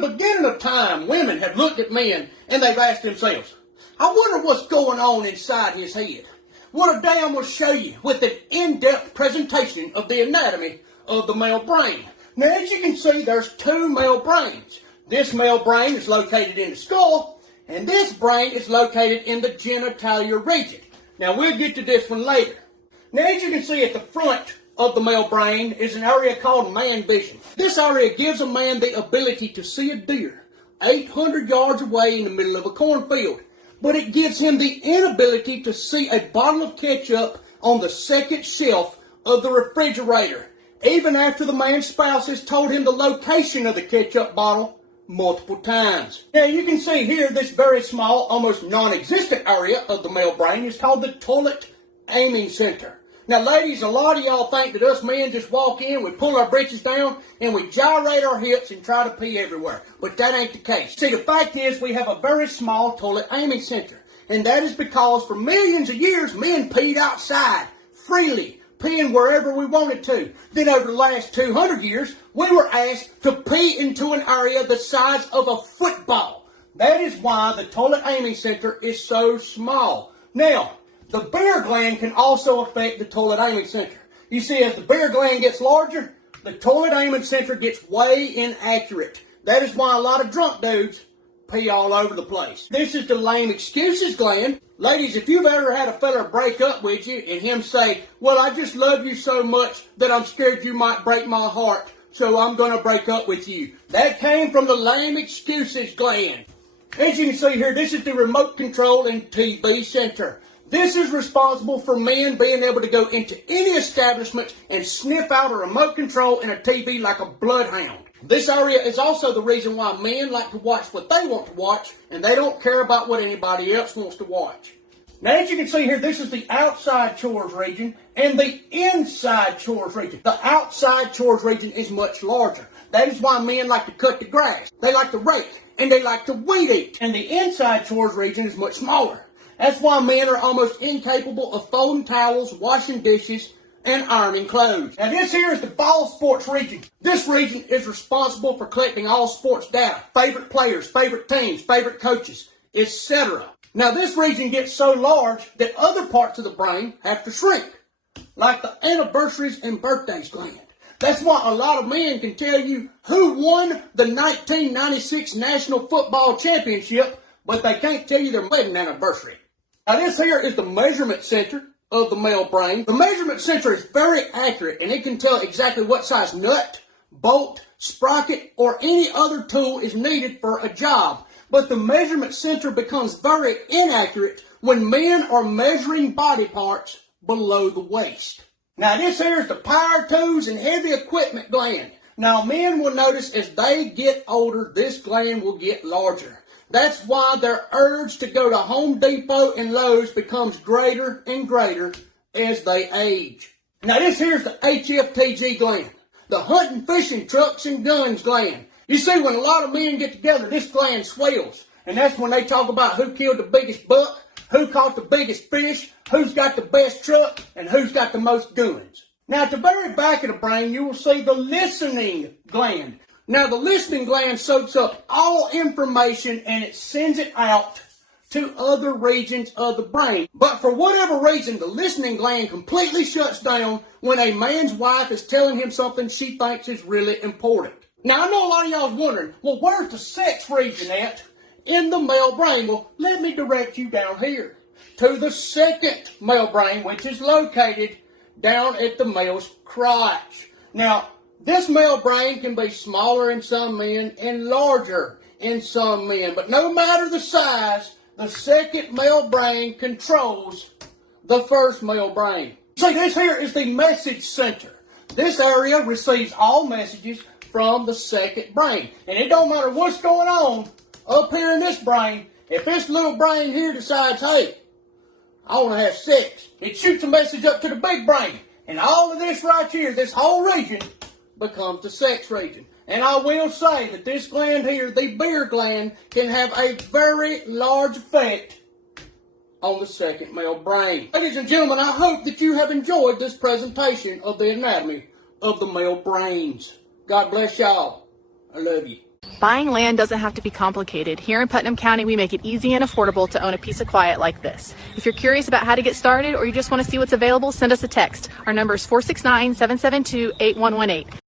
the beginning of time, women have looked at men and they've asked themselves, I wonder what's going on inside his head. Well, today I'm going to show you with an in-depth presentation of the anatomy of the male brain. Now, as you can see, there's two male brains. This male brain is located in the skull, and this brain is located in the genitalia region. Now, we'll get to this one later. Now, as you can see at the front of the male brain is an area called man vision. This area gives a man the ability to see a deer 800 yards away in the middle of a cornfield. But it gives him the inability to see a bottle of ketchup on the second shelf of the refrigerator, even after the man's spouse has told him the location of the ketchup bottle multiple times. Now you can see here this very small, almost non-existent area of the male brain is called the toilet aiming center. Now ladies, a lot of y'all think that us men just walk in, we pull our britches down, and we gyrate our hips and try to pee everywhere. But that ain't the case. See, the fact is we have a very small toilet aiming center. And that is because for millions of years, men peed outside, freely, peeing wherever we wanted to. Then over the last 200 years, we were asked to pee into an area the size of a football. That is why the toilet aiming center is so small. Now, the beer gland can also affect the toilet aiming center. You see, as the beer gland gets larger, the toilet aiming center gets way inaccurate. That is why a lot of drunk dudes pee all over the place. This is the lame excuses gland. Ladies, if you've ever had a fella break up with you and him say, well, I just love you so much that I'm scared you might break my heart, so I'm going to break up with you. That came from the lame excuses gland. As you can see here, this is the remote control and TV center. This is responsible for men being able to go into any establishment and sniff out a remote control and a TV like a bloodhound. This area is also the reason why men like to watch what they want to watch, and they don't care about what anybody else wants to watch. Now, as you can see here, this is the outside chores region and the inside chores region. The outside chores region is much larger. That is why men like to cut the grass, they like to rake, and they like to weed eat. And the inside chores region is much smaller. That's why men are almost incapable of folding towels, washing dishes, and ironing clothes. Now this here is the ball sports region. This region is responsible for collecting all sports data, favorite players, favorite teams, favorite coaches, etc. Now this region gets so large that other parts of the brain have to shrink, like the anniversaries and birthdays gland. That's why a lot of men can tell you who won the 1996 National Football Championship, but they can't tell you their wedding anniversary. Now this here is the measurement center of the male brain. The measurement center is very accurate and it can tell exactly what size nut, bolt, sprocket, or any other tool is needed for a job. But the measurement center becomes very inaccurate when men are measuring body parts below the waist. Now this here is the power tools and heavy equipment gland. Now men will notice as they get older, this gland will get larger. That's why their urge to go to Home Depot and Lowe's becomes greater and greater as they age. Now this here's the HFTG gland, the hunting, fishing, trucks, and guns gland. You see, when a lot of men get together, this gland swells. And that's when they talk about who killed the biggest buck, who caught the biggest fish, who's got the best truck, and who's got the most guns. Now at the very back of the brain, you will see the listening gland. Now, the listening gland soaks up all information and it sends it out to other regions of the brain. But for whatever reason, the listening gland completely shuts down when a man's wife is telling him something she thinks is really important. Now, I know a lot of y'all is wondering, well, where's the sex region at in the male brain? Well, let me direct you down here to the second male brain, which is located down at the male's crotch. Now, this male brain can be smaller in some men and larger in some men. But no matter the size, the second male brain controls the first male brain. See, this here is the message center. This area receives all messages from the second brain. And it don't matter what's going on up here in this brain. If this little brain here decides, hey, I want to have sex, it shoots a message up to the big brain. And all of this right here, this whole region, becomes the sex region. And I will say that this gland here, the beer gland, can have a very large effect on the second male brain. Ladies and gentlemen, I hope that you have enjoyed this presentation of the anatomy of the male brains. God bless y'all. I love you. Buying land doesn't have to be complicated. Here in Putnam County, we make it easy and affordable to own a piece of quiet like this. If you're curious about how to get started or you just want to see what's available, send us a text. Our number is 469-772-8118.